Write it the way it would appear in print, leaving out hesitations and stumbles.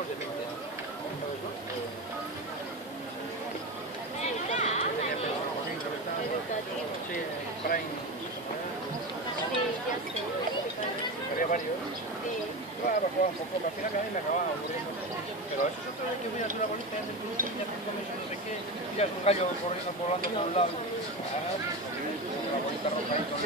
Sí, Prime. Sí, ya sé. Había varios. Sí. Yo a jugar un poco, pero al final a mí me acababa aburriendo. Pero eso es otro de que voy a hacer una bolita, hacer turutilla, que comes no sé qué. Ya es un gallo corriendo volando por un lado. Ah, una bolita roja ahí con